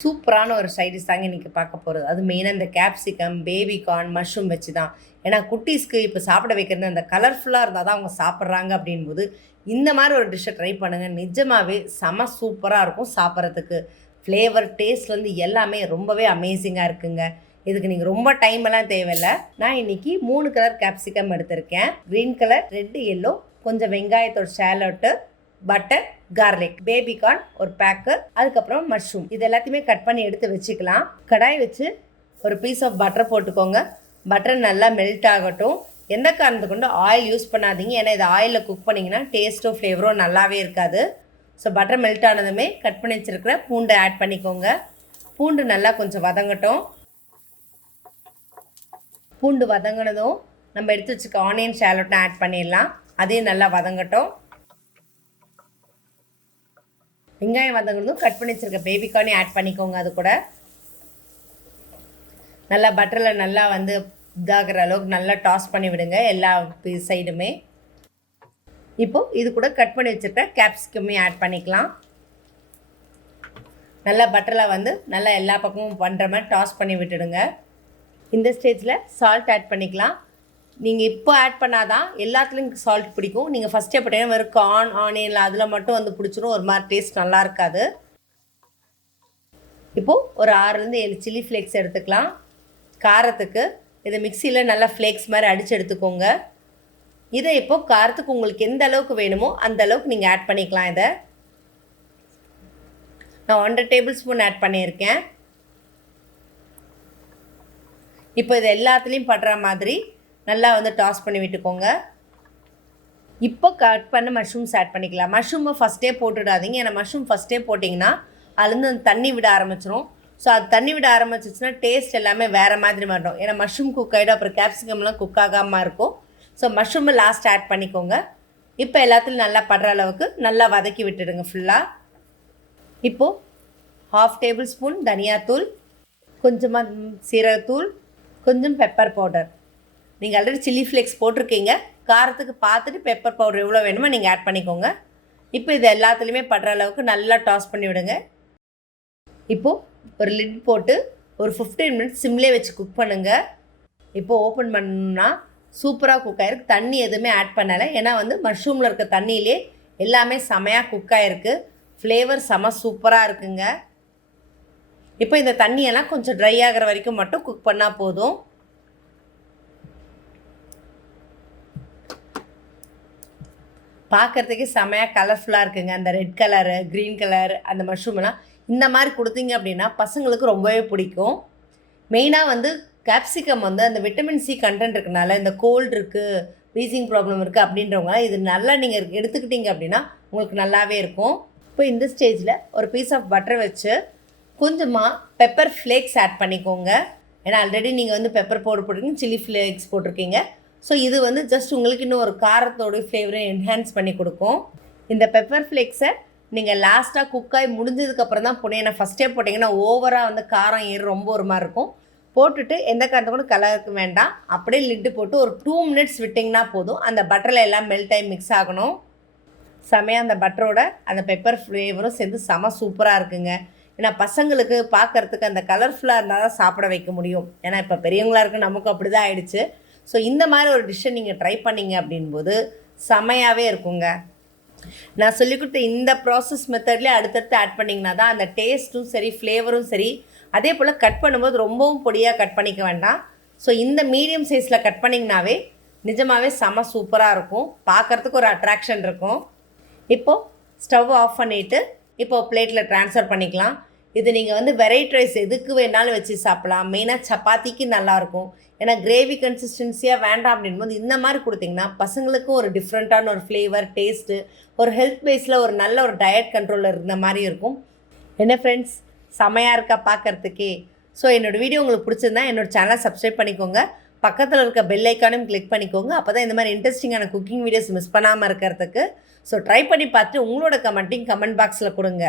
சூப்பரான ஒரு சைடிஷ் தாங்க இன்றைக்கி பார்க்க போகிறது அது மெயினாக இந்த கேப்சிகம் பேபி கார்ன் மஷ்ரூம் வச்சு தான் ஏன்னா குட்டீஸ்க்கு இப்போ சாப்பிட வைக்கிறது அந்த கலர்ஃபுல்லாக இருந்தால் தான் அவங்க சாப்பிட்றாங்க அப்படின்போது இந்த மாதிரி ஒரு டிஷ்ஷை ட்ரை பண்ணுங்கள் நிஜமாகவே செம சூப்பராக இருக்கும் சாப்பிட்றதுக்கு. ஃப்ளேவர் டேஸ்ட்லேருந்து எல்லாமே ரொம்பவே அமேசிங்காக இருக்குங்க. இதுக்கு நீங்கள் ரொம்ப டைம் எல்லாம் தேவையில்லை. நான் இன்னைக்கு மூணு கலர் கேப்சிகம் எடுத்திருக்கேன். க்ரீன் கலர் ரெட்டு எல்லோ கொஞ்சம் வெங்காயத்தோட shallot butter garlic baby corn ஒரு பேக்கு அதுக்கப்புறம் மஷ்ரூம் இது எல்லாத்தையுமே கட் பண்ணி எடுத்து வச்சுக்கலாம். கடாய் வச்சு ஒரு பீஸ் ஆஃப் பட்டர் போட்டுக்கோங்க. பட்டர் நல்லா மெல்ட் ஆகட்டும். எந்த காரணத்தை கொண்டு ஆயில் யூஸ் பண்ணாதீங்க. ஏன்னா இது ஆயிலில் குக் பண்ணிங்கன்னா டேஸ்ட்டும் ஃப்ளேவரும் நல்லாவே இருக்காது. ஸோ பட்டர் மெல்ட் ஆனதுமே கட் பண்ணி வச்சுருக்கிற பூண்டை ஆட் பண்ணிக்கோங்க. பூண்டு நல்லா கொஞ்சம் வதங்கட்டும். பூண்டு வதங்கினதும் நம்ம எடுத்து வச்சுக்க ஆனியன் ஷேலட்டும் ஆட் பண்ணிடலாம். அதையும் நல்லா வதங்கட்டும். வெங்காயம் வதங்கினதும் கட் பண்ணி வச்சுருக்க பேபிகார்னே ஆட் பண்ணிக்கோங்க அது கூட. நல்லா பட்டரில் நல்லா வந்து இதாகிற அளவுக்கு நல்லா டாஸ் பண்ணி விடுங்க எல்லா சைடுமே இப்போது இது கூட கட் பண்ணி வச்சுருக்க கேப்சிகமே ஆட் பண்ணிக்கலாம். நல்லா பட்டரில் வந்து நல்லா எல்லா பக்கமும் பண்ணுற மாதிரி டாஸ் பண்ணி விட்டுடுங்க. இந்த ஸ்டேஜில் சால்ட் ஆட் பண்ணிக்கலாம். நீங்கள் இப்போ ஆட் பண்ணாதான் எல்லாத்துலேயும் சால்ட் பிடிக்கும். நீங்கள் ஃபஸ்ட்டே போட்டீங்கன்னா வெறும் கார்ன் ஆனியன் அதில் மட்டும் வந்து பிடிச்சிரும். ஒரு மாதிரி டேஸ்ட் நல்லா இருக்காது. இப்போது ஒரு ஆறுலேருந்து ஏழு சில்லி ஃப்ளேக்ஸ் எடுத்துக்கலாம். காரத்துக்கு இதை மிக்சியில் நல்லா ஃப்ளேக்ஸ் மாதிரி அடித்து எடுத்துக்கோங்க. இதை இப்போது காரத்துக்கு உங்களுக்கு எந்த அளவுக்கு வேணுமோ அந்த அளவுக்கு நீங்கள் ஆட் பண்ணிக்கலாம் இதை. நான் ஒன்றரை டேபிள் ஸ்பூன் ஆட் பண்ணியிருக்கேன். இப்போ இது எல்லாத்துலேயும் படுற மாதிரி நல்லா வந்து டாஸ் பண்ணி விட்டுக்கோங்க. இப்போ கட் பண்ண மஷ்ரூம்ஸ் ஆட் பண்ணிக்கலாம். மஷ்ரூமை ஃபஸ்ட்டே போட்டுடாதீங்க. ஏன்னா மஷ்ரூம் ஃபஸ்ட்டே போட்டிங்கன்னா அதுலேருந்து அந்த தண்ணி விட ஆரம்பிச்சிரும். ஸோ அது தண்ணி விட ஆரம்பிச்சிச்சுன்னா டேஸ்ட் எல்லாமே வேறு மாதிரி மாட்டோம் ஏன்னா மஷ்ரூம் குக் ஆகிடும் அப்புறம் கேப்சிகம்லாம் குக் ஆகாமல் இருக்கும். ஸோ மஷ்ரூமை லாஸ்ட் ஆட் பண்ணிக்கோங்க. இப்போ எல்லாத்துலையும் நல்லா படுற அளவுக்கு நல்லா வதக்கி விட்டுடுங்க ஃபுல்லாக இப்போது ஹாஃப் டேபிள் ஸ்பூன் தனியாத்தூள் கொஞ்சமாக சீரகத்தூள் கொஞ்சம் பெப்பர் பவுடர் நீங்கள் ஆல்ரெடி சில்லி ஃப்ளேக்ஸ் போட்டிருக்கீங்க. காரத்துக்கு பார்த்துட்டு பெப்பர் பவுடர் எவ்வளோ வேணுமோ நீங்கள் ஆட் பண்ணிக்கோங்க. இப்போ இது எல்லாத்துலேயுமே படுற அளவுக்கு நல்லா டாஸ் பண்ணி விடுங்க. இப்போது ஒரு லிட் போட்டு ஒரு ஃபிஃப்டீன் மினிட்ஸ் சிம்லே வச்சு குக் பண்ணுங்கள் இப்போது ஓப்பன் பண்ணணும்னா சூப்பராக குக் ஆகிருக்கு தண்ணி எதுவுமே ஆட் பண்ணலை. ஏன்னா வந்து மஷ்ரூமில் இருக்க தண்ணியிலே எல்லாமே செமையாக குக் ஆகிருக்கு ஃப்ளேவர் செம சூப்பராக இருக்குங்க. இப்போ இந்த தண்ணியெல்லாம் கொஞ்சம் ட்ரை ஆகிற வரைக்கும் மட்டும் குக் பண்ணால் போதும். பார்க்குறதுக்கே செமையாக கலர்ஃபுல்லாக இருக்குங்க. அந்த ரெட் கலரு க்ரீன் கலர் அந்த மஷ்ரூம்லாம் இந்த மாதிரி கொடுத்தீங்க அப்படின்னா பசங்களுக்கு ரொம்பவே பிடிக்கும். மெயினாக வந்து கேப்சிகம் வந்து அந்த விட்டமின் சி கண்டென்ட் இருக்கனால இந்த கோல்டு இருக்குது வீசிங் ப்ராப்ளம் இருக்குது அப்படின்றவங்க இது நல்லா நீங்கள் எடுத்துக்கிட்டீங்க அப்படின்னா உங்களுக்கு நல்லாவே இருக்கும். இப்போ இந்த ஸ்டேஜில் ஒரு பீஸ் ஆஃப் பட்டர் வச்சு கொஞ்சமாக பெப்பர் ஃப்ளேக்ஸ் ஆட் பண்ணிக்கோங்க. ஏன்னா ஆல்ரெடி நீங்கள் வந்து பெப்பர் பவுடர் போட்டிருக்கீங்க சில்லி ஃப்ளேக்ஸ் போட்டிருக்கீங்க. ஸோ இது வந்து ஜஸ்ட் உங்களுக்கு இன்னும் ஒரு காரத்தோட ஃப்ளேவரை என்ஹான்ஸ் பண்ணி கொடுக்கும். இந்த பெப்பர் ஃப்ளேக்ஸை நீங்கள் லாஸ்ட்டாக குக்காய் முடிஞ்சதுக்கப்புறம் தான் போடணும் ஏன்னா ஃபஸ்ட்டே போட்டிங்கன்னா ஓவராக வந்து காரம் ஏறி ரொம்ப ஒரு மாதிரி இருக்கும். போட்டுட்டு எந்த காரத்தை கூட கலருக்கு வேண்டாம். அப்படியே லிட்டு போட்டு ஒரு டூ மினிட்ஸ் விட்டிங்கன்னா போதும். அந்த பட்டரில் எல்லாம் மெல்ட் ஆகி மிக்ஸ் ஆகணும். செமையாக அந்த பட்டரோட அந்த பெப்பர் ஃப்ளேவரும் சேர்ந்து செம சூப்பராக இருக்குங்க. ஏன்னா பசங்களுக்கு பார்க்குறதுக்கு அந்த கலர்ஃபுல்லாக இருந்தால் தான் சாப்பிட வைக்க முடியும். ஏன்னா இப்போ பெரியவங்களாக இருக்கு நமக்கும் அப்படி தான் ஆயிடுச்சு. ஸோ இந்த மாதிரி ஒரு டிஷ்ஷை நீங்கள் ட்ரை பண்ணிங்க அப்படின்போது செமையாகவே இருக்குங்க. நான் சொல்லிக் கொடுத்த இந்த ப்ராசஸ் மெத்தட்லேயே அடுத்தடுத்து ஆட் பண்ணிங்கன்னா தான் அந்த டேஸ்ட்டும் சரி ஃப்ளேவரும் சரி அதே போல் கட் பண்ணும்போது ரொம்பவும் பொடியாக கட் பண்ணிக்க வேண்டாம். ஸோ இந்த மீடியம் சைஸில் கட் பண்ணிங்கனாவே நிஜமாகவே செம சூப்பராக இருக்கும். பார்க்குறதுக்கு ஒரு அட்ராக்ஷன் இருக்கும். இப்போது ஸ்டவ் ஆஃப் பண்ணிவிட்டு இப்போது பிளேட்டில் ட்ரான்ஸ்ஃபர் பண்ணிக்கலாம். இது நீங்கள் வந்து வெரைட்டி ரைஸ் எதுக்கு வேணாலும் வச்சு சாப்பிட்லாம். மெயினாக சப்பாத்திக்கு நல்லாயிருக்கும். ஏன்னா கிரேவி கன்சிஸ்டன்சியாக வேண்டாம் அப்படின்போது இந்த மாதிரி கொடுத்தீங்கன்னா பசங்களுக்கும் ஒரு டிஃப்ரெண்ட்டான ஒரு ஃப்ளேவர் டேஸ்ட்டு ஒரு ஹெல்த் பேஸில் ஒரு நல்ல ஒரு டயட் கண்ட்ரோலில் இருந்த மாதிரி இருக்கும். என்ன ஃப்ரெண்ட்ஸ் செமையாக இருக்கா பார்க்குறதுக்கே ஸோ என்னோடய வீடியோ உங்களுக்கு பிடிச்சிருந்தா என்னோடய சேனலை சப்ஸ்கிரைப் பண்ணிக்கோங்க. பக்கத்தில் இருக்க பெல் ஐக்கானும் கிளிக் பண்ணிக்கோங்க. அப்போ தான் இந்த மாதிரி இன்ட்ரெஸ்டிங்கான குக்கிங் வீடியோஸ் மிஸ் பண்ணாமல் இருக்கிறதுக்கு. ஸோ ட்ரை பண்ணி பார்த்து உங்களோட கமெண்ட்டையும் கமெண்ட் பாக்ஸில் கொடுங்க.